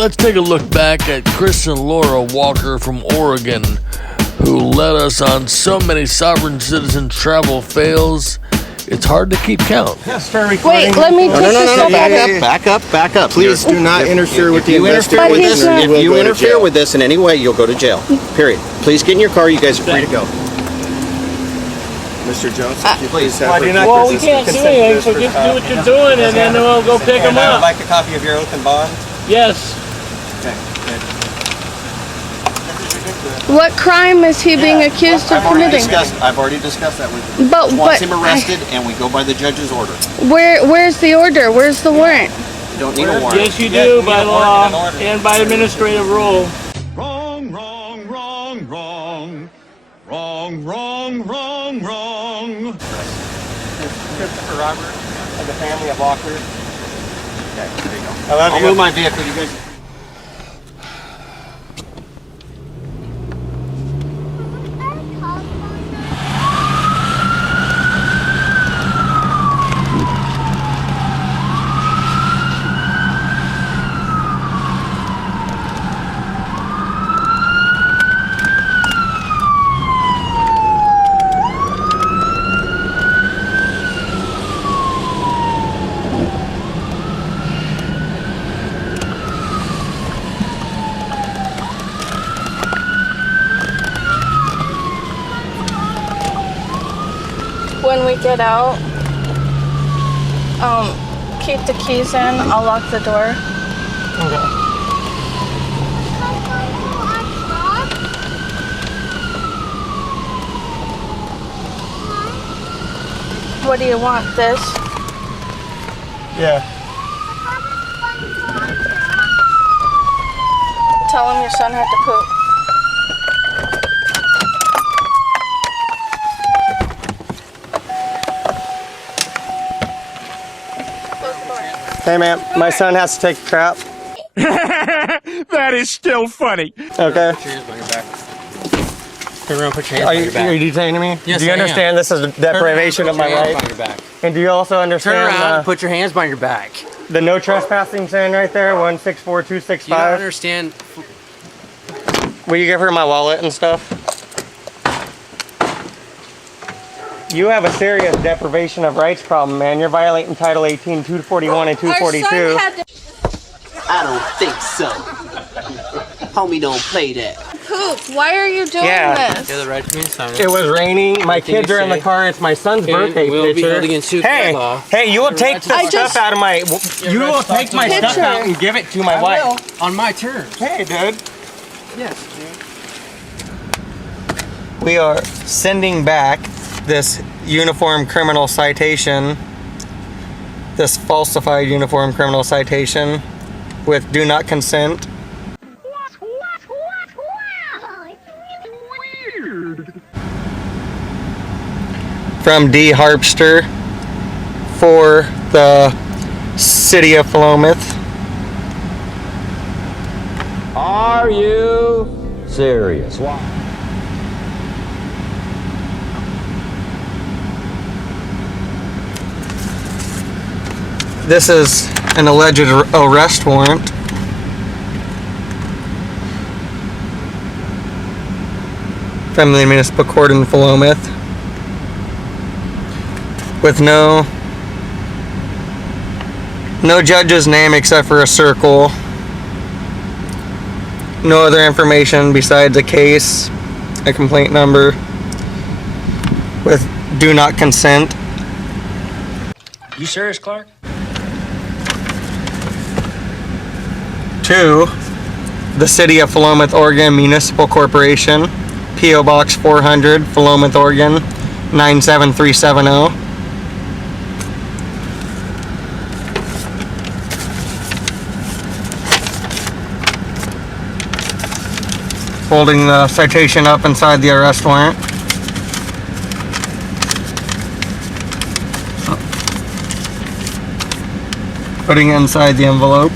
Let's take a look back at Chris and Laura Walker from Oregon, who led us on so many sovereign citizen travel fails. It's hard to keep count. Wait, let me take this stuff out of Back up. Please do not interfere with the investigation. If you interfere with this in any way, you'll go to jail. Period. Please get in your car. You guys are free to go. Mr. Jones, please have well, we can't do anything, so just do what you're doing, and then we'll go pick them up. I'd like a copy of your oath and bond. Yes. Okay. What crime is he being accused of committing? I've already discussed that with him. But once him arrested, and we go by the judge's order. Where's the order? Where's the warrant? You don't need a warrant. Yes, you do, by law and by administrative rule. Wrong. Christopher Robert of the family of Walker. Okay, there you go. I love you. I'll move my vehicle, you guys. When we get out, keep the keys in. I'll lock the door. Okay. What do you want? This? Yeah. Tell him your son had to poop. Hey, man, my son has to take a crap. That is still funny. Okay. Put your hands behind your back. Everyone put your hands behind your back. Are you detaining me? Yes, do you I am. understand this is a deprivation of my rights? Your back. And do you also understand Turn around and put your hands behind your back. the no trespassing sign right there, 164265? You don't understand. Will you give her my wallet and stuff? You have a serious deprivation of rights problem, man. You're violating Title 18, 241, and 242. I don't think so. Homie don't play that. Poop. Why are you doing this? You have the right to be inside. It was raining. My kids are in the car. It's my son's birthday we'll be picture. held against you Hey, for law. hey, you will take the I stuff just- out of my. You will take my stuff Picture. out and give it to my wife. On my terms. Hey, dude. Yes. We are sending back this uniform criminal citation, this falsified uniform criminal citation with do not consent. From D. Harpster for the city of Philomath. Are you serious? Why? This is an alleged arrest warrant from the municipal court in Philomath with no judge's name except for a circle, no other information besides a case, a complaint number with do not consent. You serious, Clark? To the city of Philomath, Oregon Municipal Corporation, P.O. Box 400, Philomath, Oregon 97370. Holding the citation up inside the arrest warrant. Putting it inside the envelope.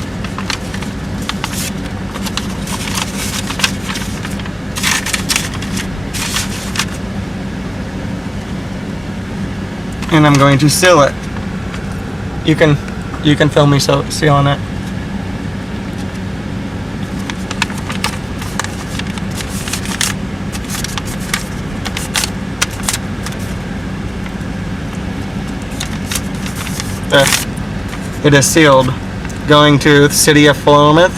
And I'm going to seal it. You can film me sealing it. It is sealed. Going to the city of Philomath.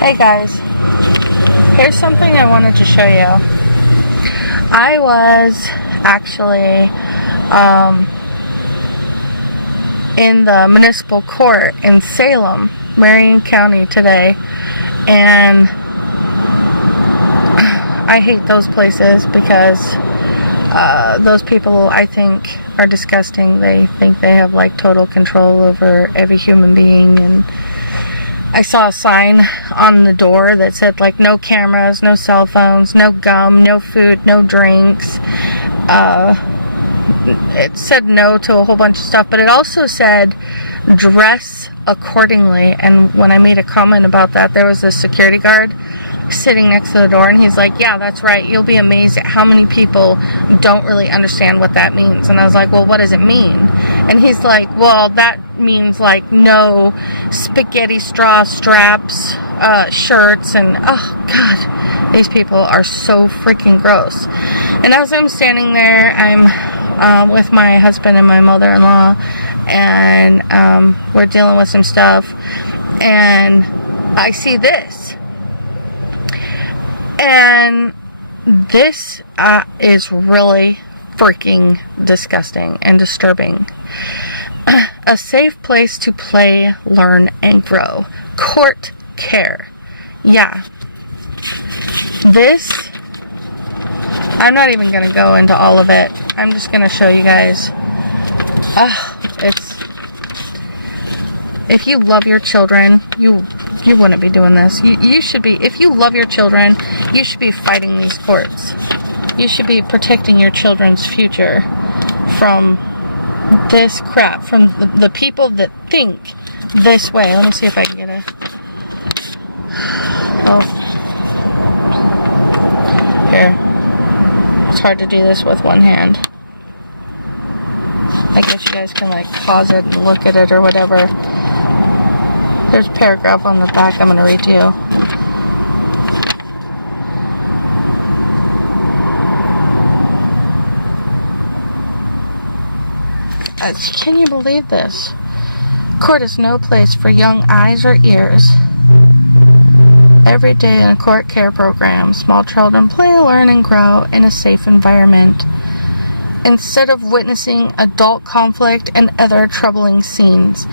Hey guys, here's something I wanted to show you. I was actually in the municipal court in Salem, Marion County today, and I hate those places because those people, I think, are disgusting. They think they have like total control over every human being, and I saw a sign on the door that said like no cameras, no cell phones, no gum, no food, no drinks. It said no to a whole bunch of stuff, but it also said dress accordingly. And when I made a comment about that, there was a security guard sitting next to the door, and he's like, yeah, that's right, you'll be amazed at how many people don't really understand what that means. And I was like, well, what does it mean? And he's like, well, that means like no spaghetti straw straps, shirts, and oh god, these people are so freaking gross. And as I'm standing there, I'm with my husband and my mother-in-law, and we're dealing with some stuff, and I see this. And this is really freaking disgusting and disturbing. A safe place to play, learn, and grow. Court care. Yeah. This, I'm not even going to go into all of it. I'm just going to show you guys. If you love your children, you wouldn't be doing this. You should be, if you love your children, you should be fighting these courts. You should be protecting your children's future from this crap, from the people that think this way. Let me see if I can get it. Oh. Here. It's hard to do this with one hand. I guess you guys can like pause it and look at it or whatever. There's a paragraph on the back I'm going to read to you. Can you believe this? Court is no place for young eyes or ears. Every day in a court care program, small children play, learn, and grow in a safe environment, instead of witnessing adult conflict and other troubling scenes.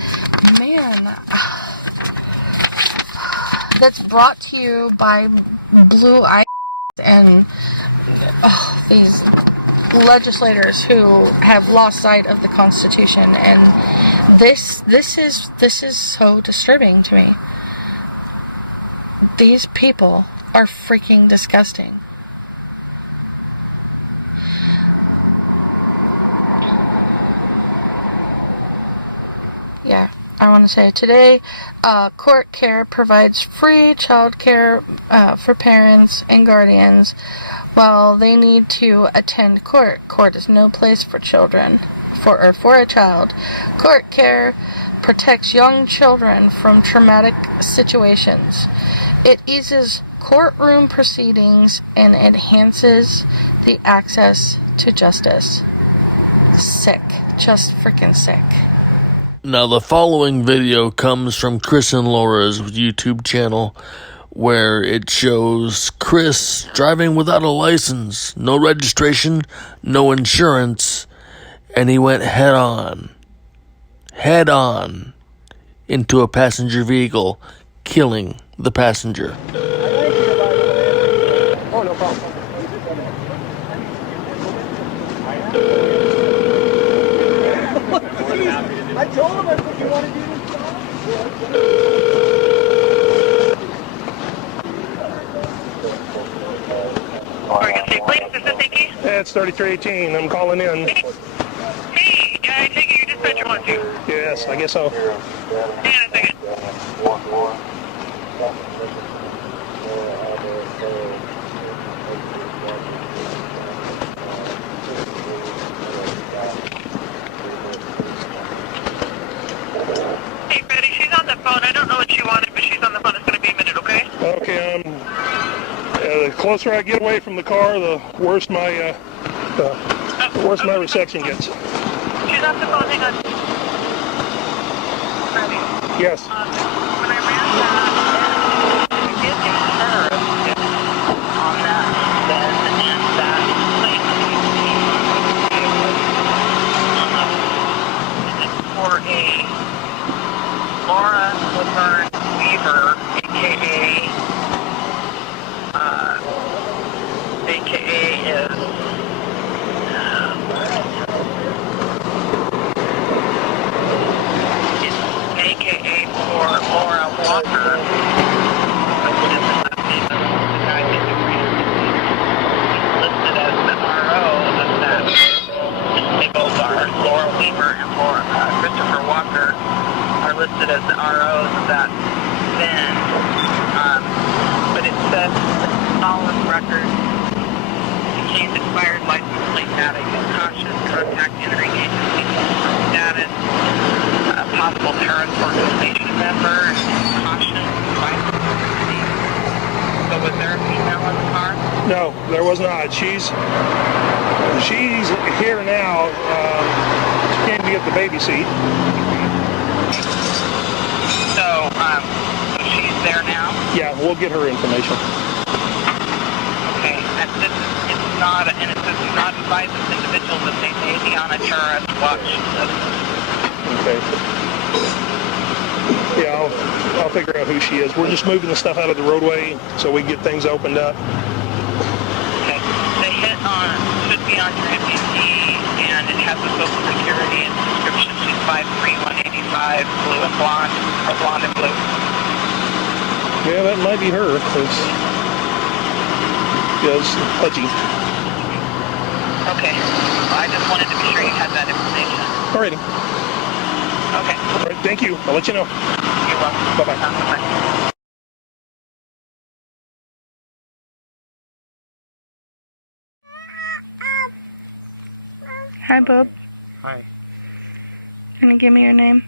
Man, that's brought to you by Blue Eyes and these legislators who have lost sight of the Constitution, and this is so disturbing to me. These people are freaking disgusting. Yeah, I want to say today, court care provides free child care for parents and guardians while they need to attend court. Court is no place for children, for a child. Court care protects young children from traumatic situations. It eases courtroom proceedings and enhances the access to justice. Sick. Just freaking sick. Now the following video comes from Chris and Laura's YouTube channel, where it shows Chris driving without a license, no registration, no insurance, and he went head on into a passenger vehicle, killing the passenger. Oh, no problem. I told him that's what you want to do. Oregon State Police, this is Nikki. It's 3318. I'm calling in. Hey, I take it your dispatcher wants you. Yes, I guess so. Hang on a second. Hey, Betty, she's on the phone. I don't know what she wanted, but she's on the phone. It's going to be a minute, okay? Okay, closer I get away from the car, the worse my reception gets. She's off the phone. Hang on. Ready? Yes. When I ran that, I did get her on that bed and that plate. This is for a Laura Laverne Weaver, aka is AKA for Laura Walker. Listed as the RO of that. They both are. Laura Weaver and Christopher Walker are listed as the ROs of that bin. But it says solid record contains expired license plate data. Use caution, contact entering agency status. Possible terrorist organization member, caution, license. So was there a female in the car? No, there was not. She's here now. She came to get the baby seat. So she's there now? Yeah, we'll get her information. Okay, and this is not, and it says do not advise this individual that they may be on a terrorist watch list. Okay. Yeah, I'll figure out who she is. We're just moving the stuff out of the roadway so we get things opened up. Okay. The hit should be on your MPC, and it has the Social Security and description. She's 5'3", 185, blue and blonde, or blonde and blue. Yeah, that might be her. It's pudgy. Okay. I just wanted to be sure you had that information. Alrighty. Okay. All right, thank you. I'll let you know. You're welcome. Bye-bye. Bye-bye. Hi, bub. Hi, Can you give me your name?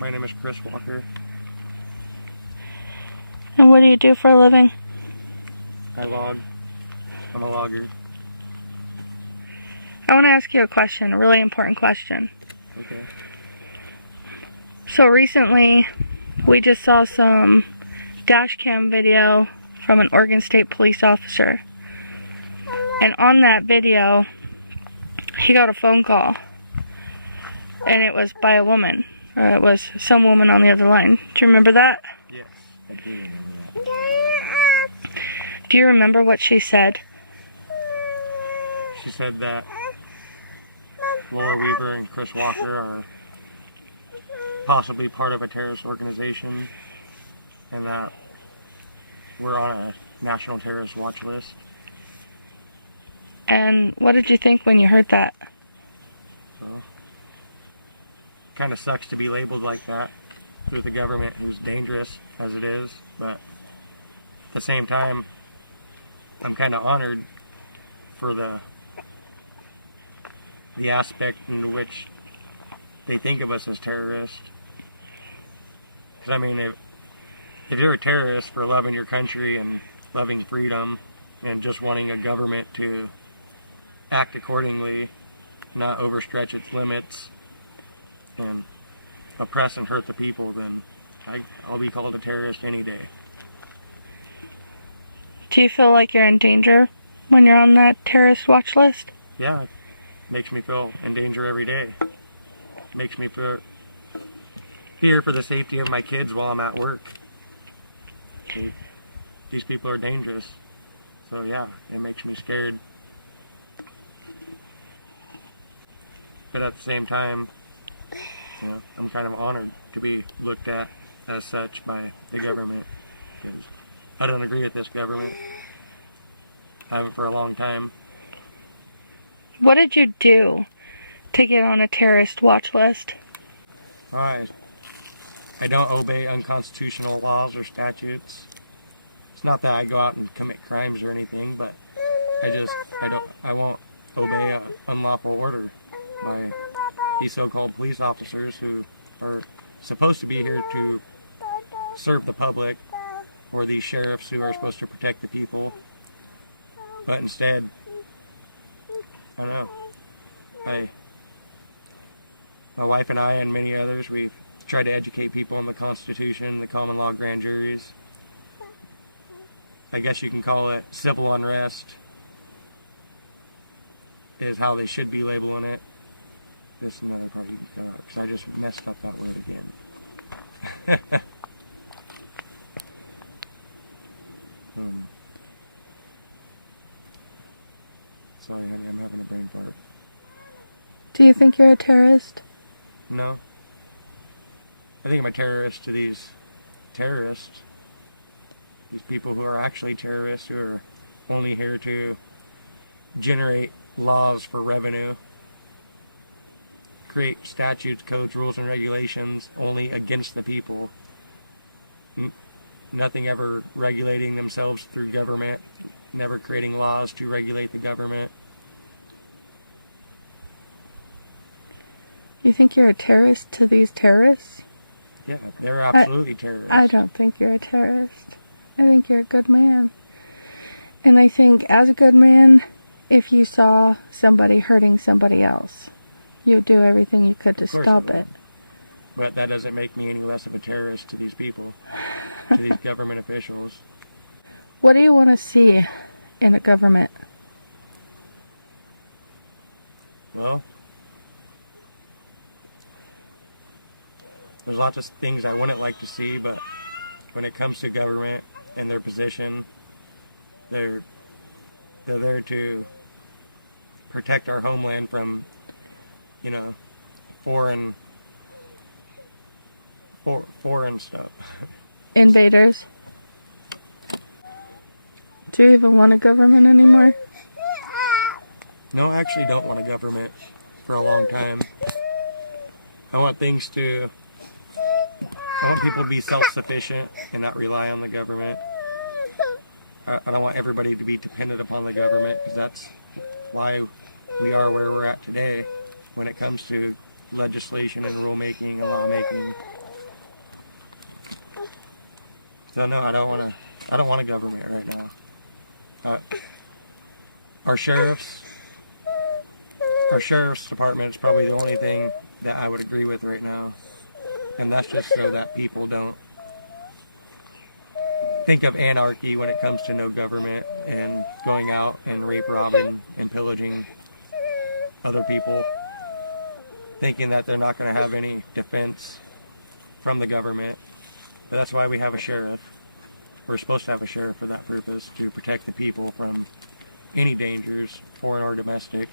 my name is Chris Walker. And what do you do for a living? I log. I'm a logger. I want to ask you a question, a really important question. Okay. So recently, we just saw some dash cam video from an Oregon State police officer. And on that video, he got a phone call. And it was by a woman. It was some woman on the other line. Do you remember that? Yes. Do you remember what she said? She said that Laura Weaver and Chris Walker are possibly part of a terrorist organization, and that we're on a national terrorist watch list. And what did you think when you heard that? Kind of sucks to be labeled like that through the government, who's dangerous as it is, but at the same time, I'm kind of honored for the aspect in which they think of us as terrorists. Because I mean, if you're a terrorist for loving your country and loving freedom and just wanting a government to act accordingly, not overstretch its limits and oppress and hurt the people, then I'll be called a terrorist any day. Do you feel like you're in danger when you're on that terrorist watch list? Yeah, it makes me feel in danger every day. It makes me fear for the safety of my kids while I'm at work. These people are dangerous. So yeah, it makes me scared. But at the same time, you know, I'm kind of honored to be looked at as such by the government. Because I don't agree with this government. I haven't for a long time. What did you do to get on a terrorist watch list? I don't obey unconstitutional laws or statutes. It's not that I go out and commit crimes or anything, but I won't obey an unlawful order by these so-called police officers who are supposed to be here to serve the public, or these sheriffs who are supposed to protect the people. But instead, I don't know, my wife and I and many others, we've tried to educate people on the Constitution, the common law grand juries. I guess you can call it civil unrest, is how they should be labeling it. This is another part you got, because I just messed up that word again. Sorry, I'm having a brain fart. Do you think you're a terrorist? No. I think I'm a terrorist to these terrorists. These people who are actually terrorists, who are only here to generate laws for revenue, create statutes, codes, rules, and regulations only against the people. Nothing ever regulating themselves through government, never creating laws to regulate the government. You think you're a terrorist to these terrorists? Yeah, they're absolutely terrorists. I don't think you're a terrorist. I think you're a good man. And I think as a good man, if you saw somebody hurting somebody else, you'd do everything you could to stop it. But that doesn't make me any less of a terrorist to these people, to these government officials. What do you want to see in a government? Well, there's lots of things I wouldn't like to see, but when it comes to government and their position, they're there to protect our homeland from, you know, foreign stuff. Invaders? Do you even want a government anymore? No, I actually don't want a government for a long time. I want people to be self-sufficient and not rely on the government. I don't want everybody to be dependent upon the government, because that's why we are where we're at today when it comes to legislation and rulemaking and lawmaking. So no, I don't want a government right now. Our sheriff's department is probably the only thing that I would agree with right now, and that's just so that people don't think of anarchy when it comes to no government and going out and rape, robbing, and pillaging other people, thinking that they're not going to have any defense from the government. But that's why we have a sheriff. We're supposed to have a sheriff for that purpose, to protect the people from any dangers, foreign or domestic.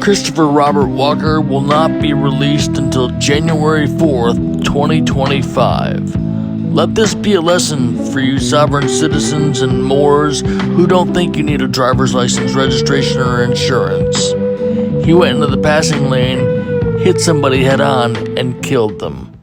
Christopher Robert Walker will not be released until January 4th, 2025. Let this be a lesson for you sovereign citizens and Moors who don't think you need a driver's license, registration, or insurance. He went into the passing lane, hit somebody head on, and killed them.